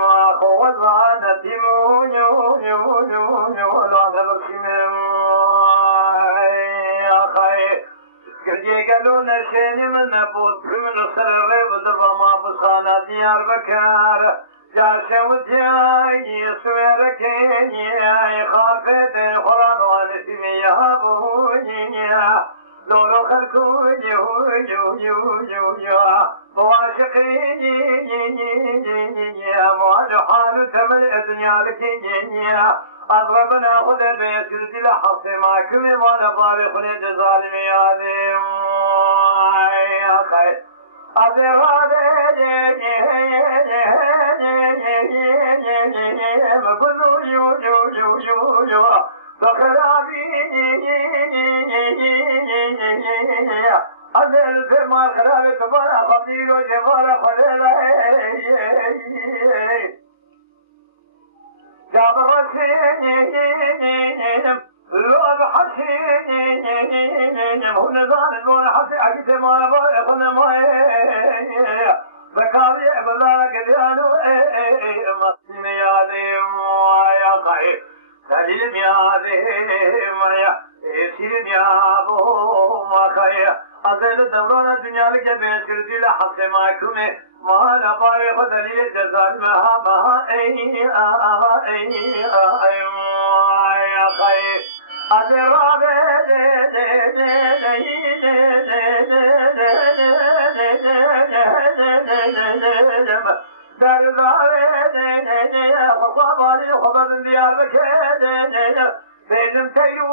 ما قوت وعادتي لا تبكي يا خير كردي قالوا نشيني من نبوت من السر ودبا ما بصانا ديار بكار جاشا ودياي سويركيني خافت القرآن والسمي يهابوني لولو خلقوني مواشقيني موالو حالو تمل الدنيا لكيني أضربنا خذ البيت سلسلة حص معكم وانا بابي خليج ظالمي عظيم يا خير أضرب بقولوا يو فخرابي أذل في ما خراب تبارا خبير وجبارا خليلا جابر السين لوب حسين هو نزال دون حسين أكيد ما نبغى خلنا ما بكاري بلارا كديانو مسلم يا ذيم يا قاي سليم يا ذيم يا سليم يا أبو ما خير أذل دوران الدنيا لك بيسكرتي لحظ ما كرمه ما نبغى خدني جزال ما أي يا خير أذرب benim teyu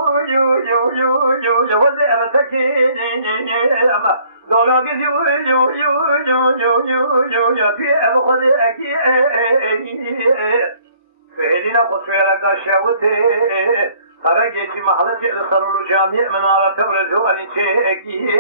vaziyet tekin dola gidiyor diye evhadi eki فعلنا خطوة كشوته ترى جيتي محلة الصلول جامع منارة ورجو أنيشيكي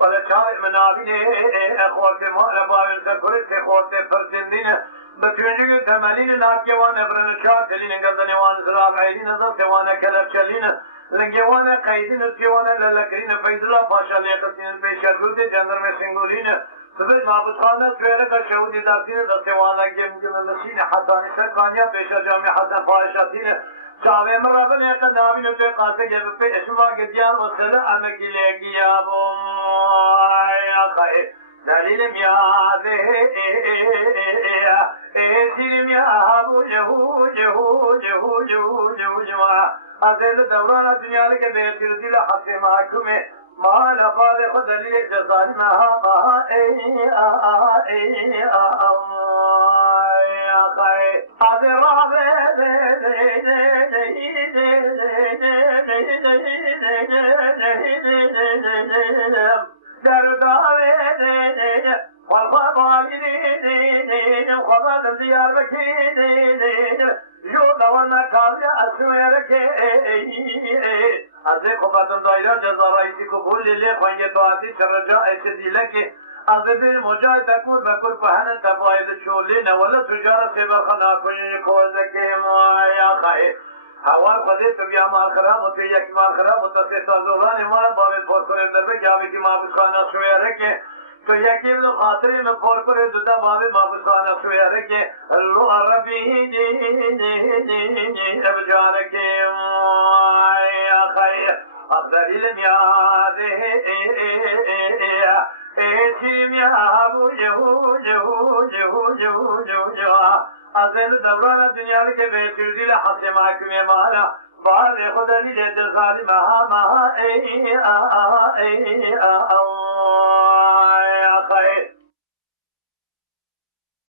ولا شاء منابين أخوات ما لبارن سكرت أخوات فرسندين بتوجه ثمانين ناكيوان برن شاء تلين قدنيوان زراب عيدين ضبطوان كلب شلين لنجوان قيدين سيوان للكرين فيضلا باشا ليقتين بشربوت جندر में सिंगुलीन सुबह माबुखाना स्वेर का शौदी दातीन दस्तेवाना गेम مسين حساني سكانيا पेशा जामे हसन फारिशातीन चावे मराबन एक नामी ने तो काते जब पे इसमा गिदियान वसल अन की लेगी आबो या खाए दलील मियाद ए सिर मियाबू जहू अदल दौरान दुनिया के बेसिर दिल हसे माकू में ما لقال خذلي جزال ما يا خير هذا رابع درداوي والخبالين خبال ديار بكين يولا وانا كاريا اسويرك از خبرتن دایره جزا رئیسی قبول لیلی خونگه توازی شرجا ایچه دیله که از بیر مجای تکور بکر پهن تباید شولی نولا تجار سیبر خنا کنی کوزه که مایا خواهی هوار خودی تو بیا مال خراب و تو یک مال خراب و تو سی سازولان مال باید پر کنیم در بی جاوی که ما بسخانه شویره که تو یکی بلو خاطری میں پور کرے دودا بابی مابستانا سویارے کے اللہ ربی اب جارکے یا خیر افضل میاد ایسی میابو جو ازل دوران دنیا کے بیتر دل حق محکم مالا بار خدا لی جد ظالمہ